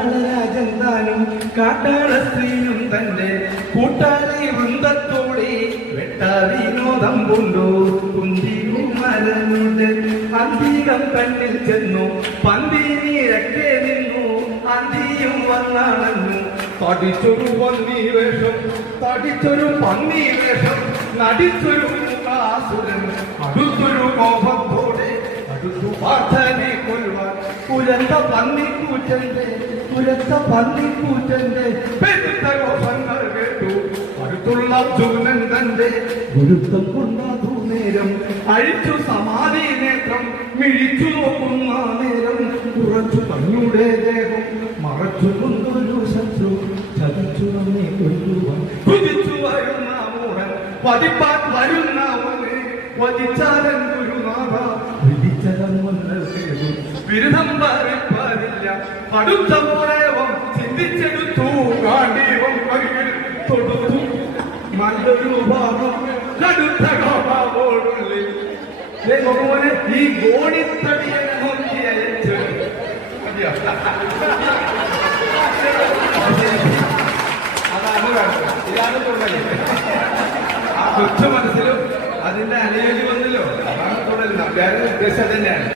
കാട്ടാളരാജന്താനും കാട്ടാള സ്ത്രീയും തന്റെ കൂട്ടാളി വൃന്ദത്തോടെ വെട്ടാവിനോദം കൊണ്ടു കുന്തിയും മരനുണ്ട് അന്തികം കണ്ണിൽ ചെന്നു പന്തീനിരക്കെ നിന്നു അന്തിയും വന്നണഞ്ഞു തടിച്ചൊരു പന്നി വേഷം നടിച്ചൊരു മുഖാസുരൻ അടുത്തൊരു കോപത്തോടെ അടുത്തു പാർത്ഥനെ കൊല്ലുവാൻ പുരത്ത പന്നിക്കൂറ്റന്റെ പെരുത്ത കോപങ്ങൾ കേട്ടു അടുത്തുള്ള അർജുനൻ തന്റെ ഗുരുത്വം കൊണ്ടു നേരം അഴിച്ചു സമാധി നേത്രം മിഴിച്ചു നോക്കുന്ന നേരം കുറച്ചു തങ്ങളുടെ ദേഹം മറച്ചു കൊണ്ടൊരു ശത്രു ചതിച്ചു നമ്മെ കൊല്ലുവാൻ കുതിച്ചു വരുന്ന മൂടൻ പതിപ്പാൻ വരുന്നവനെ വധിച്ചാലൻ ഗുരുനാഥ ബിരുദം പറയില്ല അടുത്ത പ്രയോഗം ചിന്തിച്ചെടുത്തു ഗാന്ധീവം തൊടുത്തു നല്ലൊരു ഭാഗം കടുത്ത കാവോടുള്ളിൽ പോലെ ഈ ഗോണിത്തടിയെ നോക്കി അയച്ച് ഇതാണ് തുടങ്ങി ആ കൊച്ചു മനസ്സിലും അതിന്റെ അനുയോജ്യം വന്നല്ലോ അതാണ് തുടരുന്നത് വേറെ ഉദ്ദേശം തന്നെയാണ്.